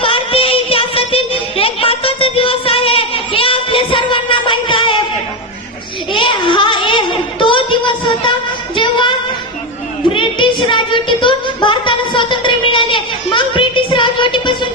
भारतीय इतिहासातील एक महत्त्वाचा दिवस आहे. हे आपल्या सर्वांना माहीत आहे. ए हा ए तो दिवस होता जेव्हा ब्रिटिश राजवटीतून भारताला स्वातंत्र्य मिळाले. मग ब्रिटिश राजवटीपासून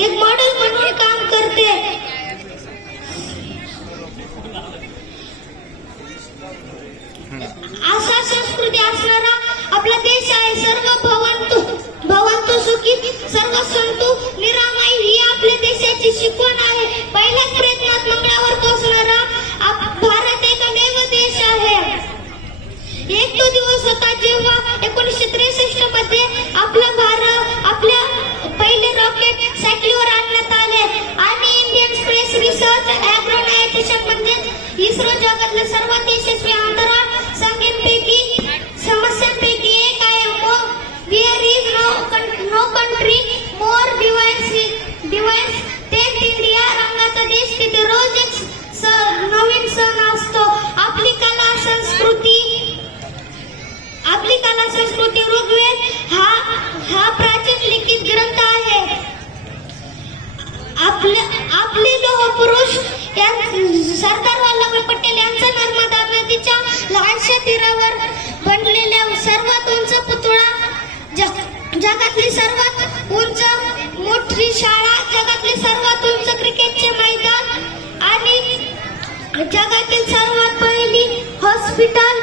if my जगातलं सर्वात यशस्वी अंतराळ संगीतपैकी समस्यांपैकी एक आहे there is no no country more device device tech India रंगाचा देश तिथे रोज एक नवीन सण असतो आपली कला संस्कृती आपली कला संस्कृती ऋग्वेद हा हा प्राचीन लिखित ग्रंथ आहे आपले आपले लोह पुरुष या सरदार तीरावर बनलेल्या सर्वात उंच पुतळा जग- जगातली सर्वात उंच मोठी शाळा जगातली सर्वात उंच क्रिकेटचे मैदान आणि जगातील सर्वात पहिली हॉस्पिटल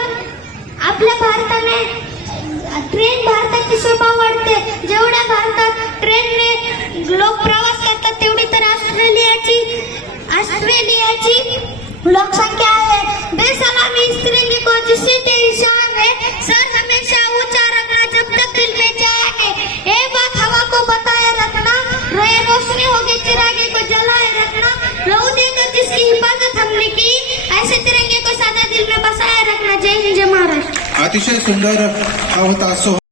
आपल्या भारताने ट्रेन भारताची शोभा वाढते. जेवढ्या भारतात ट्रेनने लोक प्रवास करतात तेवढी तर ऑस्ट्रेलियाची ऑस्ट्रेलियाची लोकसंख्या आहे. बेसलामी इस को है। सर हमेशा ऊंचा रखना जब तक दिल में बात हवा को बताए रखना। रोए रोशनी होगी चिरागे को जलाए रखना। लहू देकर जिसकी हिफाजत हमने की ऐसे तिरंगे को सदा दिल में बसाए रखना। जय हिंद जय महाराष्ट्र। अतिशय सुंदर होता सो